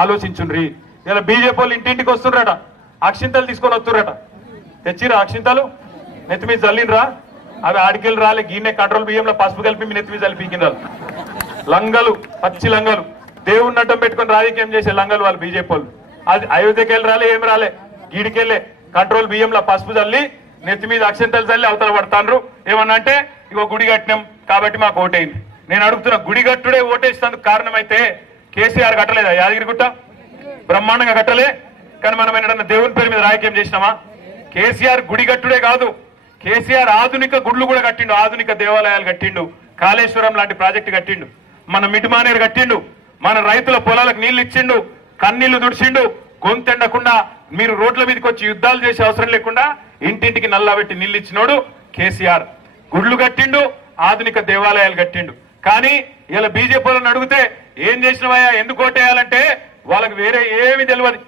ఆలోచించుండ్రి. ఇలా బీజేపీ వాళ్ళు ఇంటింటికి వస్తుండ్రట, అక్షింతలు తీసుకొని వస్తుర్రట. తెచ్చిరా అక్షింతలు? నెత్తి మీద చల్లినరా? అవి ఆడికెళ్ళి రాలే, గిన్నె కంట్రోల్ బియ్యంలో పసుపు కలిపి మీ నెత్తి మీద చల్లి పీకినారు. లంగలు, పచ్చి లంగలు, దేవుడిని అడ్డం పెట్టుకుని రాజకీయం చేసే లంగలు వాళ్ళు బీజేపీ వాళ్ళు. అది అయోధ్యకి వెళ్ళి రాలే, ఏమి రాలే, గీడికెళ్ళే కంట్రోల్ బియ్యంలో పసుపు చల్లి నెత్తి మీద అక్షంతలు చల్లి అవతల పడతాండ్రు. ఏమన్నా అంటే ఇగో గుడి కట్టినాం కాబట్టి మాకు ఓటైంది. నేను అడుగుతున్నా, గుడి కట్టుడే ఓటేసినందుకు కారణమైతే కేసీఆర్ కట్టలేదా యాదగిరిగుట్ట? బ్రహ్మాండంగా కట్టలే. కానీ మనం ఏంటన్నా దేవుని పేరు మీద రాజకీయం చేసినామా? కేసీఆర్ గుడి కట్టుడే కాదు, కేసీఆర్ ఆధునిక గుళ్ళు కూడా కట్టిండు, ఆధునిక దేవాలయాలు కట్టిండు, కాళేశ్వరం లాంటి ప్రాజెక్టు కట్టిండు, మన మిటిమానేరు కట్టిండు, మన రైతుల పొలాలకు నీళ్లు ఇచ్చిండు, కన్నీళ్లు దుడిచిండు. గొంతెండకుండా మీరు రోడ్ల మీదకి వచ్చి యుద్ధాలు చేసే అవసరం లేకుండా ఇంటింటికి నల్లబెట్టి నీళ్లు ఇచ్చినోడు కేసీఆర్. గుళ్ళు కట్టిండు, ఆధునిక దేవాలయాలు కట్టిండు. కానీ ఇలా బీజేపీ వాళ్ళని అడిగితే ఏం చేసినవయ్యా, ఎందుకు ఓటేయాలంటే వాళ్ళకి వేరే ఏమి తెలియదు.